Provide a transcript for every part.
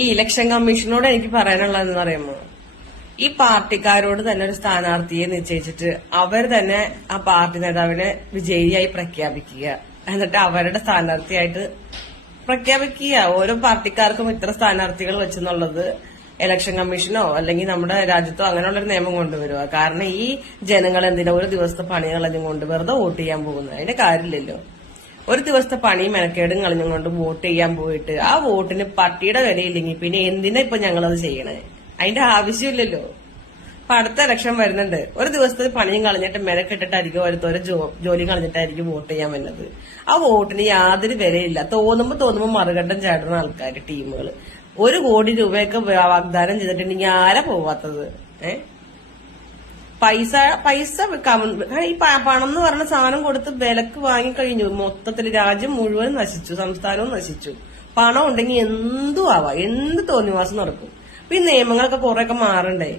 ഈ ഇലക്ഷൻ കമ്മീഷനോട് എനിക്ക് പറയാനുള്ളതെന്ന് പറയുമ്പോൾ ഈ പാർട്ടിക്കാരോട് തന്നെ ഒരു സ്ഥാനാർത്ഥിയെ നിശ്ചയിച്ചിട്ട് അവർ തന്നെ ആ പാർട്ടി നേതാവിനെ വിജയിയായി പ്രഖ്യാപിക്കുക. എന്നിട്ട് അവരുടെ സ്ഥാനാർത്ഥിയായിട്ട് പ്രഖ്യാപിക്കുക. ഓരോ പാർട്ടിക്കാർക്കും ഇത്ര സ്ഥാനാർത്ഥികൾ വെച്ചെന്നുള്ളത് ഇലക്ഷൻ കമ്മീഷനോ അല്ലെങ്കിൽ നമ്മുടെ രാജ്യത്തോ അങ്ങനെയുള്ളൊരു നിയമം കൊണ്ടുവരിക. കാരണം ഈ ജനങ്ങൾ എന്തിനാ ഒരു ദിവസത്തെ പണി കളഞ്ഞും കൊണ്ട് വെറുതെ വോട്ട് ചെയ്യാൻ പോകുന്നത്? അതിന്റെ കാര്യമില്ലല്ലോ. ഒരു ദിവസത്തെ പണിയും മെനക്കേടും കളഞ്ഞും കൊണ്ട് വോട്ട് ചെയ്യാൻ പോയിട്ട് ആ വോട്ടിന് പട്ടിയുടെ വിലയില്ലെങ്കിൽ പിന്നെ എന്തിനാ ഇപ്പൊ ഞങ്ങളത് ചെയ്യണേ? അതിന്റെ ആവശ്യമില്ലല്ലോ. അപ്പൊ അടുത്ത ഇലക്ഷൻ വരുന്നുണ്ട്. ഒരു ദിവസത്തെ പണിയും കളഞ്ഞിട്ട് മെനക്കെട്ടിട്ടായിരിക്കും ഓരോരുത്തരെ ജോലി കളഞ്ഞിട്ടായിരിക്കും വോട്ട് ചെയ്യാൻ വരുന്നത്. ആ വോട്ടിന് യാതൊരു വിലയില്ല. തോന്നുമ്പോ മറുകണ്ടം ചാടുന്ന ആൾക്കാർ, ടീമുകൾ 1 കോടി രൂപയൊക്കെ വാഗ്ദാനം ചെയ്തിട്ടുണ്ടെങ്കിൽ ആരാ പോവാത്തത്? പൈസ ഈ പണം എന്ന് പറഞ്ഞ സാധനം കൊടുത്ത് വിലക്ക് വാങ്ങിക്കഴിഞ്ഞു. മൊത്തത്തിൽ രാജ്യം മുഴുവൻ നശിച്ചു, സംസ്ഥാനവും നശിച്ചു. പണം ഉണ്ടെങ്കിൽ എന്തും ആവാം, എന്ത് തോന്നിവാസം നടക്കും. അപ്പൊ ഈ നിയമങ്ങളൊക്കെ കുറെയൊക്കെ മാറണ്ടേ?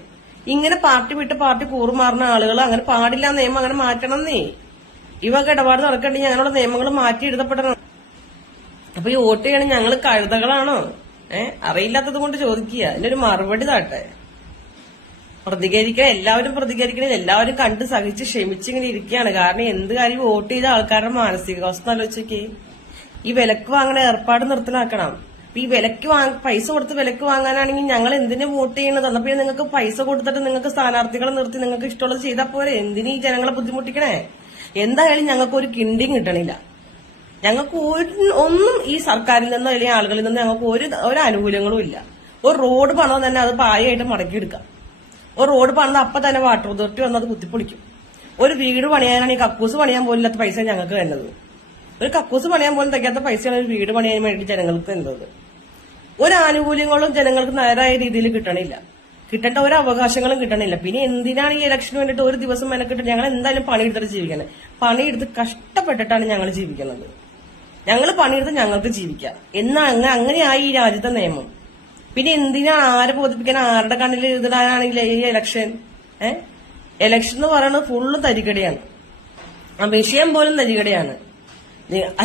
ഇങ്ങനെ പാർട്ടി വിട്ട് പാർട്ടി കൂറുമാറുന്ന ആളുകൾ അങ്ങനെ പാടില്ല. നിയമം അങ്ങനെ മാറ്റണമെന്നേ. ഇവക്ക് ഇടപാട് നടക്കണ്ടെങ്കിൽ അങ്ങനെയുള്ള നിയമങ്ങൾ മാറ്റി എഴുതപ്പെടണം. അപ്പൊ ഈ വോട്ട് ചെയ്യണം ഞങ്ങൾ കഴുതകളാണോ? അറിയില്ലാത്തത് കൊണ്ട് ചോദിക്കുക. അതിനൊരു മറുപടി താട്ടെ. എല്ലാവരും പ്രതികരിക്കണേ. എല്ലാവരും കണ്ട് സഹിച്ച് ക്ഷമിച്ചിങ്ങനെ ഇരിക്കുകയാണ്. കാരണം എന്ത് കാര്യം വോട്ട് ചെയ്ത ആൾക്കാരുടെ മാനസികാവസ്ഥ ആലോചിക്കേ. ഈ വിലക്ക് വാങ്ങണ ഏർപ്പാട് നിർത്തലാക്കണം. ഈ വിലക്ക് പൈസ കൊടുത്ത് വിലക്ക് വാങ്ങാനാണെങ്കിൽ ഞങ്ങൾ എന്തിനു വോട്ട് ചെയ്യണത്? എന്നപ്പോ നിങ്ങൾക്ക് പൈസ കൊടുത്തിട്ട് നിങ്ങൾക്ക് സ്ഥാനാർത്ഥികളെ നിർത്തി നിങ്ങൾക്ക് ഇഷ്ടമുള്ളത് ചെയ്താൽ പോരെ. എന്തിനു ഈ ജനങ്ങളെ ബുദ്ധിമുട്ടിക്കണേ? എന്തായാലും ഞങ്ങൾക്ക് ഒരു കിണ്ടിയും കിട്ടണില്ല. ഞങ്ങൾക്ക് ഒന്നും ഈ സർക്കാരിൽ നിന്നോ അല്ലെങ്കിൽ ആളുകളിൽ നിന്നോ ഞങ്ങൾക്ക് ഒരു ആനുകൂല്യങ്ങളും ഇല്ല. ഒരു റോഡ് പണം തന്നെ അത് പായായിട്ട് മടക്കിയെടുക്കാം. ഒരു റോഡ് പണിത് അപ്പൊ തന്നെ വാട്ടർ അതോറിറ്റി വന്ന് അത് കുത്തിപ്പൊളിക്കും. ഒരു വീട് പണിയാനാണ് ഈ കക്കൂസ് പണിയാൻ പോലും ഇല്ലാത്ത പൈസ ഞങ്ങൾക്ക് വേണ്ടത്. ഒരു കക്കൂസ് പണിയാൻ പോലും തികയാത്ത പൈസയാണ് ഒരു വീട് പണിയാൻ വേണ്ടി ജനങ്ങൾക്ക് തരുന്നത്. ഒരു ആനുകൂല്യങ്ങളും ജനങ്ങൾക്ക് നേരായ രീതിയിൽ കിട്ടണില്ല. കിട്ടേണ്ട ഒരു അവകാശങ്ങളും കിട്ടണില്ല. പിന്നെ എന്തിനാണ് ഈ ഇലക്ഷന് വേണ്ടിയിട്ട് ഒരു ദിവസം മെനക്കിട്ട്? ഞങ്ങൾ എന്തായാലും പണിയെടുത്തിട്ട് ജീവിക്കണേ. പണിയെടുത്ത് കഷ്ടപ്പെട്ടിട്ടാണ് ഞങ്ങൾ ജീവിക്കുന്നത്. ഞങ്ങൾ പണിയെടുത്ത് ഞങ്ങൾക്ക് ജീവിക്കാം അങ്ങനെയായി ഈ രാജ്യത്തെ നിയമം. പിന്നെ എന്തിനാണ് ആരെ ബോധിപ്പിക്കാൻ? ആരുടെ കണ്ണിൽ എഴുതാനാണെങ്കിൽ ഈ ഇലക്ഷൻ ഇലക്ഷൻ എന്ന് പറയുന്നത് ഫുള്ള് തരികടയാണ്. ആ വിഷയം പോലും തരികടയാണ്.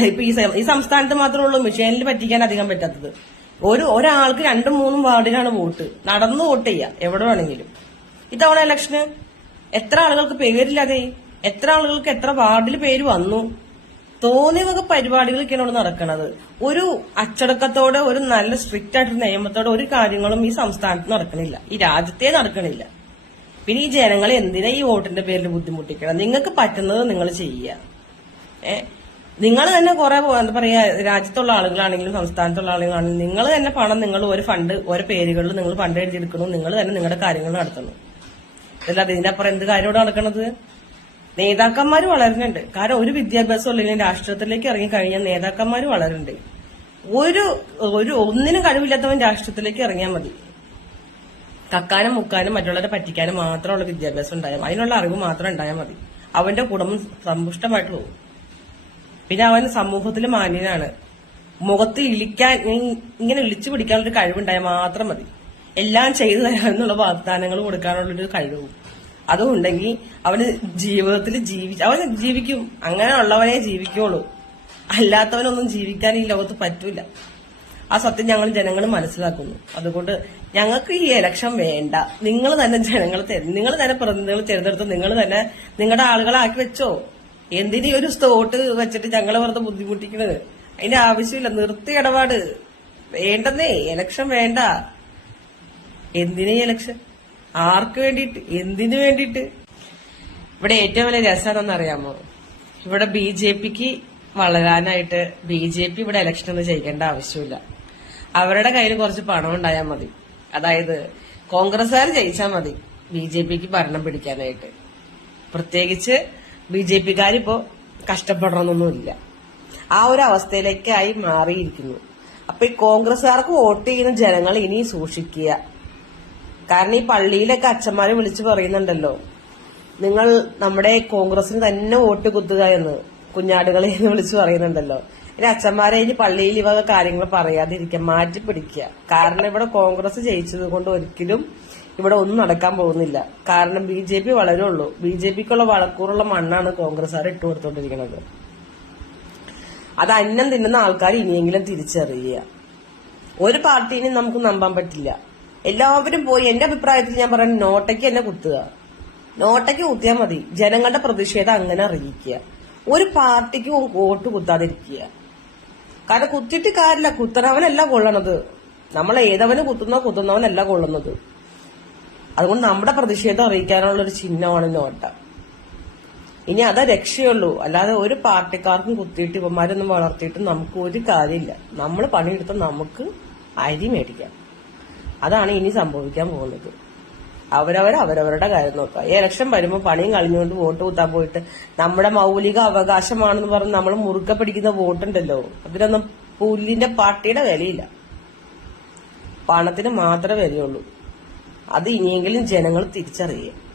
ഇപ്പൊ ഈ സംസ്ഥാനത്ത് മാത്രമേ ഉള്ളൂ മിഷനിൽ പറ്റിക്കാൻ അധികം പറ്റാത്തത്. ഒരാൾക്ക് 2-3 വാർഡിലാണ് വോട്ട്. നടന്നു വോട്ട് ചെയ്യാം എവിടെ വേണമെങ്കിലും. ഇത്തവണ ഇലക്ഷന് എത്ര ആളുകൾക്ക് പേരില്ലാതെ? എത്ര ആളുകൾക്ക് എത്ര വാർഡിൽ പേര് വന്നു? തോന്നിയ വക പരിപാടികളൊക്കെയാണ് നടക്കുന്നത്. ഒരു അച്ചടക്കത്തോടെ ഒരു നല്ല സ്ട്രിക്റ്റ് ആയിട്ടൊരു നിയമത്തോടെ ഒരു കാര്യങ്ങളും ഈ സംസ്ഥാനത്ത് നടക്കണില്ല, ഈ രാജ്യത്തെ നടക്കണില്ല. പിന്നെ ഈ ജനങ്ങളെ എന്തിനാ ഈ വോട്ടിന്റെ പേരിൽ ബുദ്ധിമുട്ടിക്കണം? നിങ്ങൾക്ക് പറ്റുന്നത് നിങ്ങൾ ചെയ്യുക. നിങ്ങൾ തന്നെ കുറെ എന്താ പറയാ, രാജ്യത്തുള്ള ആളുകളാണെങ്കിലും സംസ്ഥാനത്തുള്ള ആളുകളാണെങ്കിലും നിങ്ങൾ തന്നെ പണം, നിങ്ങൾ ഒരു ഫണ്ട്, ഓരോ പേരുകളിൽ നിങ്ങൾ ഫണ്ട് എഴുതിയെടുക്കണു. നിങ്ങൾ തന്നെ നിങ്ങളുടെ കാര്യങ്ങൾ നടത്തണം. അല്ലാതെ ഇതിന്റെ അപ്പുറം എന്ത് കാര്യമോട് നടക്കണത്? നേതാക്കന്മാർ വളരുന്നുണ്ട്. കാരണം ഒരു വിദ്യാഭ്യാസം ഉള്ളതിനും രാഷ്ട്രീയത്തിലേക്ക് ഇറങ്ങിക്കഴിഞ്ഞാൽ നേതാക്കന്മാർ വളരുന്നുണ്ട്. ഒന്നിനും കഴിവില്ലാത്തവൻ രാഷ്ട്രീയത്തിലേക്ക് ഇറങ്ങിയാൽ മതി. കക്കാനും മുക്കാനും മറ്റുള്ളവരെ പറ്റിക്കാനും മാത്രമുള്ള വിദ്യാഭ്യാസം ഉണ്ടായാൽ, അതിനുള്ള അറിവ് മാത്രം ഉണ്ടായാൽ മതി. അവന്റെ കുടുംബം സമ്പുഷ്ടമായിട്ട് പോകും. പിന്നെ അവൻ സമൂഹത്തിൽ മാന്യനാണ്. മുഖത്ത് ഇങ്ങനെ ഇളിച്ചു പിടിക്കാനുള്ളൊരു കഴിവുണ്ടായാൽ മാത്രം മതി. എല്ലാം ചെയ്തു തരാമെന്നുള്ള വാഗ്ദാനങ്ങൾ കൊടുക്കാനുള്ളൊരു കഴിവും അതുണ്ടെങ്കിൽ അവന് ജീവിതത്തിൽ അവൻ ജീവിക്കും. അങ്ങനെയുള്ളവനെ ജീവിക്കുള്ളൂ. അല്ലാത്തവനൊന്നും ജീവിക്കാൻ ഈ ലോകത്ത് പറ്റൂല. ആ സത്യം ഞങ്ങൾ ജനങ്ങൾ മനസ്സിലാക്കുന്നു. അതുകൊണ്ട് ഞങ്ങൾക്ക് ഈ ഇലക്ഷൻ വേണ്ട. നിങ്ങൾ തന്നെ നിങ്ങൾ തന്നെ പ്രതിനിധികൾ തിരഞ്ഞെടുത്ത് നിങ്ങൾ തന്നെ നിങ്ങളുടെ ആളുകളാക്കി വെച്ചോ. എന്തിനീ ഒരു വോട്ട് വെച്ചിട്ട് ഞങ്ങളെ വെറുതെ ബുദ്ധിമുട്ടിക്കണത്? അതിന്റെ ആവശ്യമില്ല. നിർത്തി ഇടപാട് വേണ്ടെന്നേ. ഇലക്ഷൻ വേണ്ട. എന്തിനീ ഇലക്ഷൻ? ആർക്ക് വേണ്ടിയിട്ട്? എന്തിനു വേണ്ടിയിട്ട്? ഇവിടെ ഏറ്റവും വലിയ രസം അറിയാമോ? ഇവിടെ BJPക്ക് വളരാനായിട്ട് BJP ഇവിടെ ഇലക്ഷൻ ഒന്നും ചെയ്യേണ്ട ആവശ്യമില്ല. അവരുടെ കയ്യിൽ കുറച്ച് പണം ഉണ്ടായാൽ മതി. അതായത് കോൺഗ്രസ്സുകാർ ജയിച്ചാൽ മതി BJPക്ക് ഭരണം പിടിക്കാനായിട്ട്. പ്രത്യേകിച്ച് BJPക്കാരിപ്പോ കഷ്ടപ്പെടണമെന്നൊന്നുമില്ല. ആ ഒരു അവസ്ഥയിലേക്കായി മാറിയിരിക്കുന്നു. അപ്പൊ ഈ കോൺഗ്രസ്സുകാർക്ക് വോട്ട് ചെയ്യുന്ന ജനങ്ങൾ ഇനി സൂക്ഷിക്കുക. കാരണം ഈ പള്ളിയിലൊക്കെ അച്ഛന്മാരെ വിളിച്ചു പറയുന്നുണ്ടല്ലോ, നിങ്ങൾ നമ്മുടെ കോൺഗ്രസിന് തന്നെ വോട്ട് കുത്തുക എന്ന് കുഞ്ഞാടുകളെ വിളിച്ചു പറയുന്നുണ്ടല്ലോ. ഇനി അച്ഛന്മാരെ ഇനി പള്ളിയിൽ ഇവ കാര്യങ്ങൾ പറയാതിരിക്കുക, മാറ്റി പിടിക്കുക. കാരണം ഇവിടെ കോൺഗ്രസ് ജയിച്ചത് കൊണ്ട് ഒരിക്കലും ഇവിടെ ഒന്നും നടക്കാൻ പോകുന്നില്ല. കാരണം BJP വളരുള്ളൂ. BJPക്കുള്ള വളക്കൂറുള്ള മണ്ണാണ് കോൺഗ്രസ്സുകാർ ഇട്ടുകൊടുത്തോണ്ടിരിക്കുന്നത്. അത് അന്നം തിന്നുന്ന ആൾക്കാർ ഇനിയെങ്കിലും തിരിച്ചറിയുക. ഒരു പാർട്ടീനെ നമുക്ക് നമ്പാൻ പറ്റില്ല. എല്ലാവരും പോയി, എന്റെ അഭിപ്രായത്തിൽ ഞാൻ പറയുന്നത് നോട്ടയ്ക്ക് തന്നെ കുത്തുക. നോട്ടയ്ക്ക് കുത്തിയാൽ മതി. ജനങ്ങളുടെ പ്രതിഷേധം അങ്ങനെ അറിയിക്കുക. ഒരു പാർട്ടിക്ക് വോട്ട് കുത്താതിരിക്കുക. കാരണം കുത്തിയിട്ട് കാര്യമില്ല, കുത്തണവനല്ല കൊള്ളണത്. നമ്മൾ ഏതവന് കുത്തുന്നവനല്ല കൊള്ളുന്നത്. അതുകൊണ്ട് നമ്മുടെ പ്രതിഷേധം അറിയിക്കാനുള്ള ഒരു ചിഹ്നമാണ് നോട്ട. ഇനി അതേ രക്ഷയുള്ളൂ. അല്ലാതെ ഒരു പാർട്ടിക്കാർക്കും കുത്തിയിട്ട് ഇവന്മാരൊന്നും വളർത്തിയിട്ട് നമുക്ക് ഒരു കാര്യമില്ല. നമ്മൾ പണിയെടുത്ത് നമുക്ക് അരി മേടിക്കാം. അതാണ് ഇനി സംഭവിക്കാൻ പോകുന്നത്. അവരവരുടെ കാര്യം നോക്കുക. ഈ ഇലക്ഷൻ വരുമ്പോൾ പണിയും കളഞ്ഞുകൊണ്ട് വോട്ട് കുത്താൻ പോയിട്ട് നമ്മുടെ മൗലിക അവകാശമാണെന്ന് പറഞ്ഞ് നമ്മൾ മുറുക്കെ പിടിക്കുന്ന വോട്ടുണ്ടല്ലോ, അതിനൊന്നും പുല്ലിന്റെ പാർട്ടിയുടെ വിലയില്ല. പണത്തിന് മാത്രമേ വിലയുള്ളൂ. അത് ഇനിയെങ്കിലും ജനങ്ങൾ തിരിച്ചറിയുക.